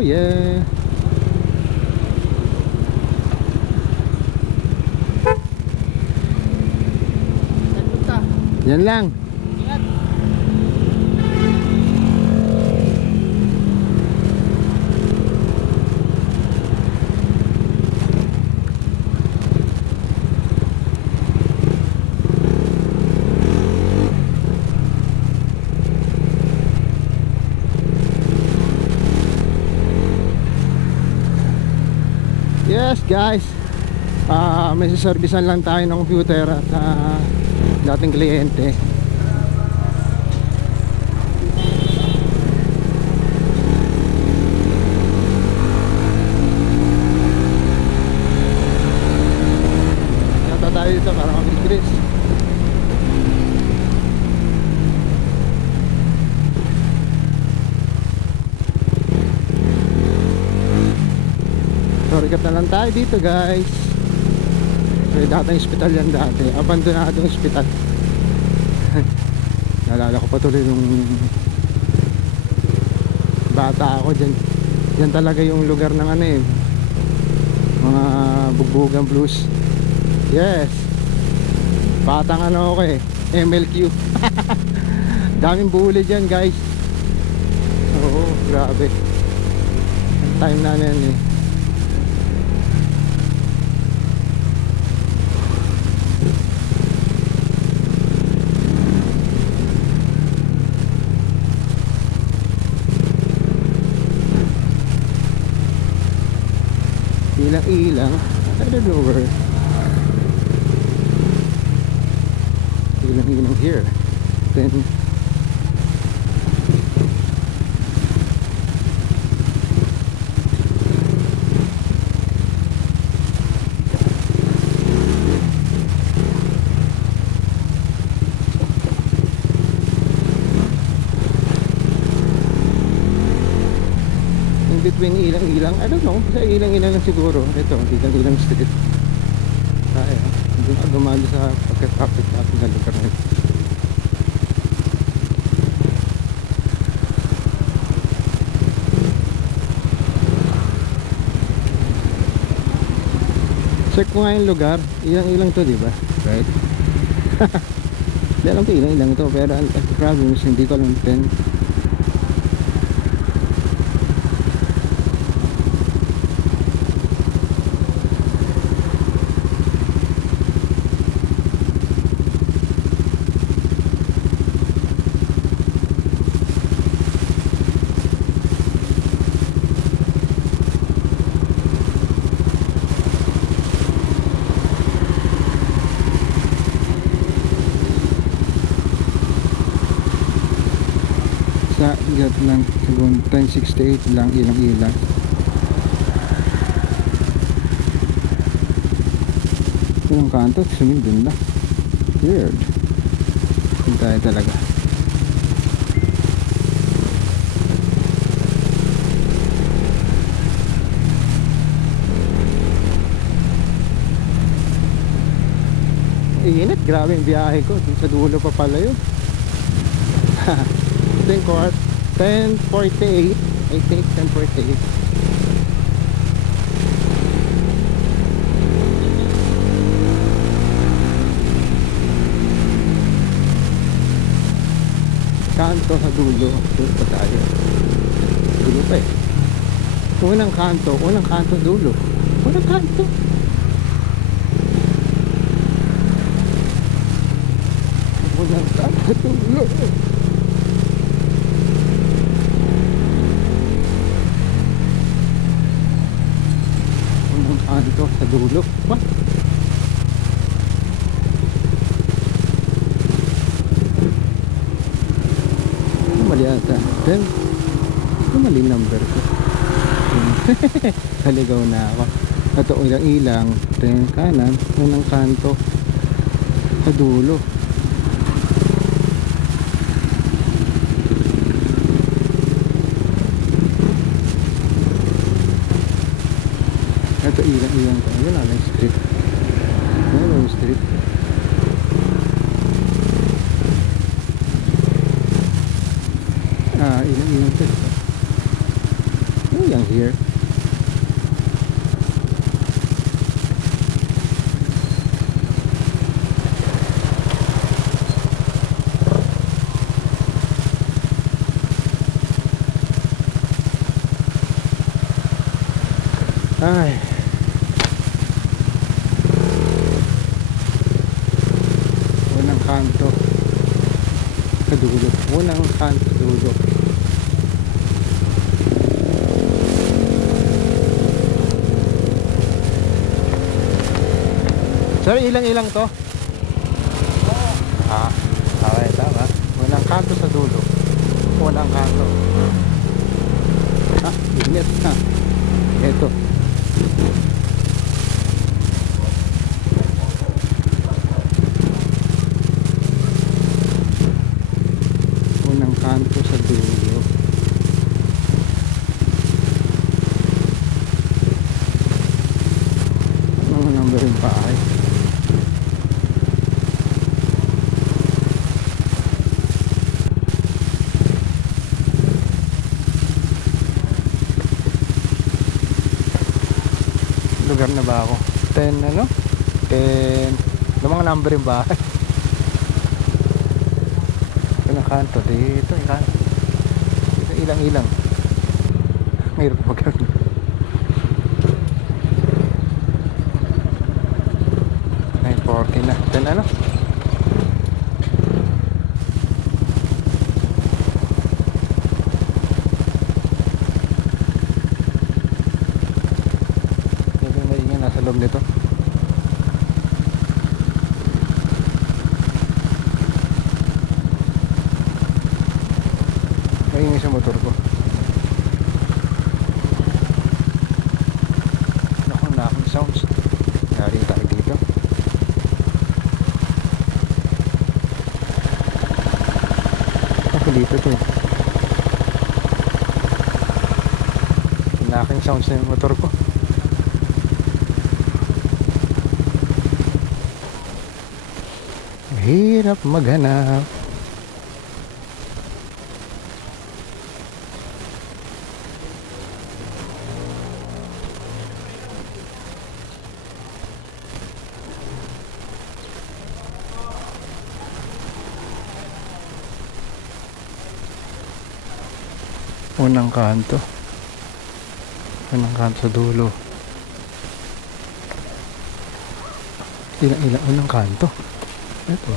Oh yeah. Yan lang. Ingat. Yes guys, may saservisan lang tayo ng computer at dating kliyente. Nata tayo dito para mag-Chris. Shortcut na lang tayo dito guys. May dating hospital yan dati. Abandonadong hospital. Naalala ko pa tuloy nung bata ako dyan. Yan talaga yung lugar ng ano eh, mga Bugbugan Blues. Yes. Batang ano ako eh, MLQ. Daming bully dyan guys. Oo, grabe. Time na yan eh. Ilang-ilang, I don't know where. Ilang-ilang here. Then between ilang-ilang, I don't know, sa ilang-ilang lang siguro. Ito, ilang-ilang street. Kaya, hindi na dumalo sa pagka-traffic natin na lugar na ito. Check ko nga yung lugar, ilang-ilang to, diba? Right? Hindi alam ko ilang-ilang to, pero ang problem is hindi ko alam 10. Sa igat lang siguro 1068 lang ilang-ilang. Yung kanto sumindun na weird. Hindi tayo talaga. Init, grabe yung biyahe ko sa dulo pa pala yun. I think 10:48, I think 10:48. Kanto sa dulo, dulo pa tayo. Dulo pa eh. Unang kanto dulo. Unang kanto. Unang kanto dulo. Kanto sa dulo. What? Mali ata. Then, mali number ko. Haligaw na ako. Ito ilang-ilang. Then kanan, unang kanto sa dulo. Ito ilang-ilang ko. Ayun na yung street. Ayun yung street. Ilang-ilang ko. Ang here. Ay. Unang kanto sa dulo. Unang kanto sa dulo. Sir, ilang-ilang to? Ah, okay, tama. Unang kanto sa dulo. Unang kanto. Ah, init na. Ito. Unang kanto sa dulo. Ano number yung bahay? Lugar na ba ako? 10 ano? 10. Ano mga number yung bahay? Unang kanto dito, dito ilang-ilang. Mayroon magkano. 9:40 na. 10 ano? Medyo maingay nasa loob nito. Maingay sa motor ko. Nakong sounds. Yari tayo dito. Ako dito to. Naking sounds na yung motor ko. Hirap maghanap. Unang kanto sa dulo. Ilang unang kanto. Ito.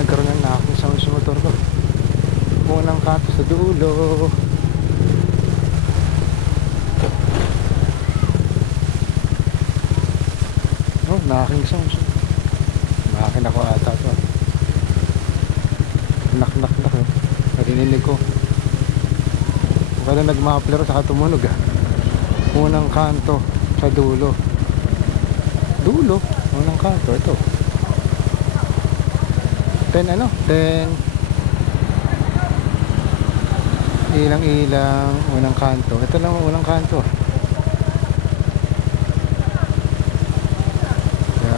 Nagkaroon na akong sound sa motor ko. Unang kanto sa dulo. Oh, nakaking sounds. Nakakin ako ata to. Nak eh. Narinig ko. Kada nag-muffler saka tumunog ah. Unang kanto sa dulo. Dulo? Unang kanto, ito. 10 ano? 10. Ilang-ilang unang kanto. Ito lang ang unang kanto.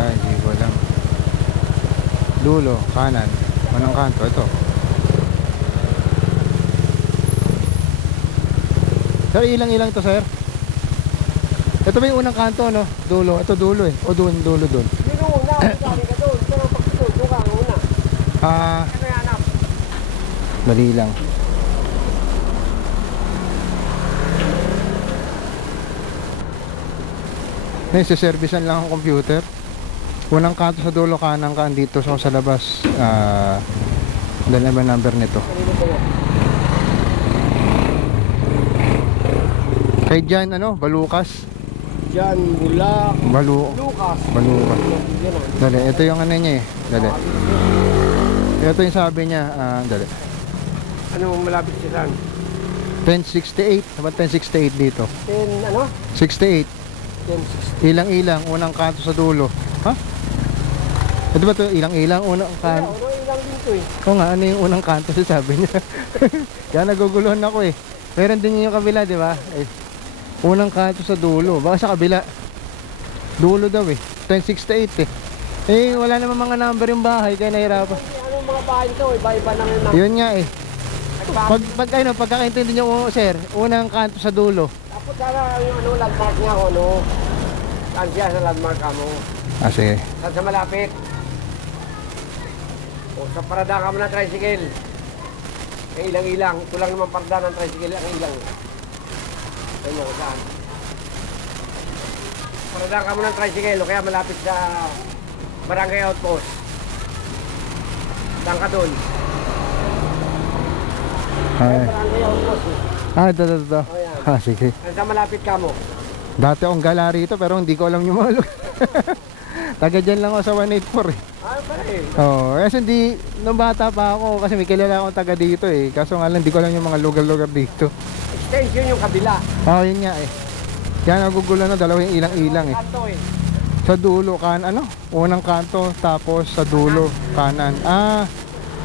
Hindi ko lang. Dulo, kanan. Unang kanto, ito. Sir, ilang-ilang to, sir? Ito ba yung unang kanto, no? Dulo. Ito dulo eh. O dulo dun. Sino una? Sabi ka doon. Pero pagkatuto ka ang una. Ano yan, anak? Dali lang. Nasa-servicean lang ang computer. Unang kanto sa dulo, kanang ka dito sa labas. Dala ba number nito? Kay Jan, ano? Balukas. Jan, Bulak, Lucas. Balukas. Dali, ito yung ano niya eh. Dali. Ito yung sabi niya. Dali. Ano malapit sila? 1068. Dapat 1068 dito. 10, ano? 68. 10, 60. Ilang-ilang. Unang kanto sa dulo. Ha? Ito ba ito? Ilang-ilang. Unang kanto. Ano ilang dito eh. Oo nga, ano yung unang kanto sabi niya. Kaya naguguluhan ako eh. Meron din yung kabila, di ba? Eh, Unang kanto sa dulo. Baka sa kabila. Dulo daw eh. 1068 eh. Eh, wala naman mga number yung bahay, kaya nahirapan. Anong mga bahay ito? Iba-iba na yung Yun nga eh. Pagkakaintindi nyo, sir, unang kanto sa dulo. Tapos sana yung landmark niya ako, saan siya sa landmark ka mo? Ah, sige. Saan sa malapit? O sa parada ka mo ng tricycle. Ang ilang-ilang. Ito lang naman parada ng tricycle. Ang ilang. Ayun mo kung saan. Parada ka mo ng tricycle o kaya malapit sa barangay outpost. Saan ka doon? Ay. Barangay outpost eh. Ito. Oh, yan. Sige. Saan malapit ka mo? Dati akong gala rito pero hindi ko alam yung mga lugar. Taga dyan lang ako sa 184 eh. Pala eh. Oo, kasi hindi, nung bata pa ako, kasi may kilala akong taga dito eh. Kaso nga lang, hindi ko alam yung mga lugar-lugar dito. Extension yung kabila. Oo, yun nga eh. Kaya nagugulo na, dalawa yung ilang-ilang eh. Kanto eh. Sa dulo, unang kanto, tapos sa dulo, kanan.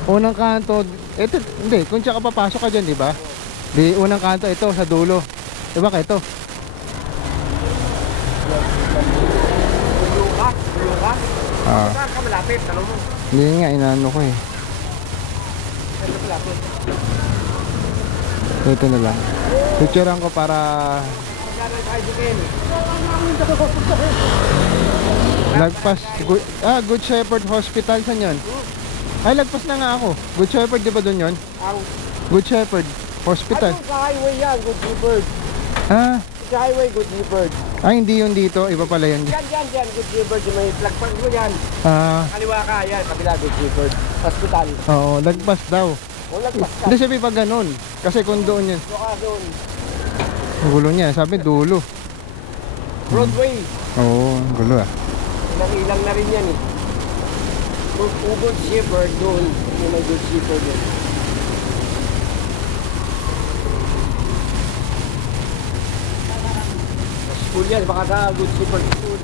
Unang kanto, ito, hindi, kung siya ka papasok ka dyan, di ba? Di, unang kanto, ito, sa dulo. Diba ka ito? Bulukas? Saan ka malapit? Tanong mo. Hindi nga, inaano ko eh. Saan ka malapit? Ito na lang. Picturean ko para Saan ang tricycle? lagpas. Good Shepherd Hospital, saan yun? Ay, lagpas na nga ako. Good Shepherd, di ba doon yun? Ang Good Shepherd Hospital. ano sa highway yan? Good Shepherd. Ah, Sa highway, Good Shepherd. hindi yun dito. Iba pala yun. Yan. Good Shepherd. Yung may plagpag mo yan. Kaliwa ka. Yan, kabila Good Shepherd. Hospital. Oo, lagpas daw. O lagpas ka. Hindi sabi pa ganun. Kasi kung doon yun. Doon ka doon. Ang gulo niya. Sabi dulo. Broadway. Oo, ang gulo ah. Ilang na rin yan eh. Kung Good Shepherd doon. Yung may Good Shepherd yun. School yan. Baka sa Good Shepherd School.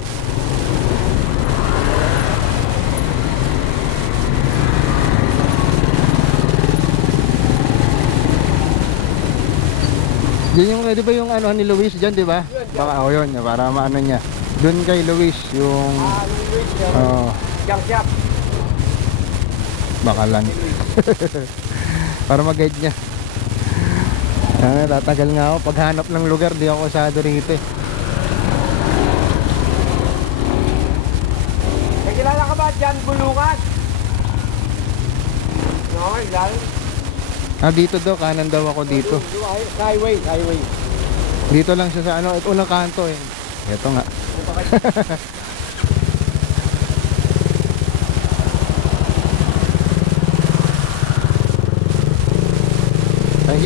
Yun yung, di ba yung ano ni Luis dyan, di ba? Baka, yun, para maano niya. Doon kay Luis, yung, Luis yan. Jump shop. baka lang. Para mag-guide niya. Tatagal nga ako. Paghanap ng lugar, di ako usado rito eh. Eh, kilala ka ba dyan, Bulukas? No, kilala. Dito daw, kanan daw ako dito. Highway. Dito lang siya sa ano, unang kanto eh. Ito nga.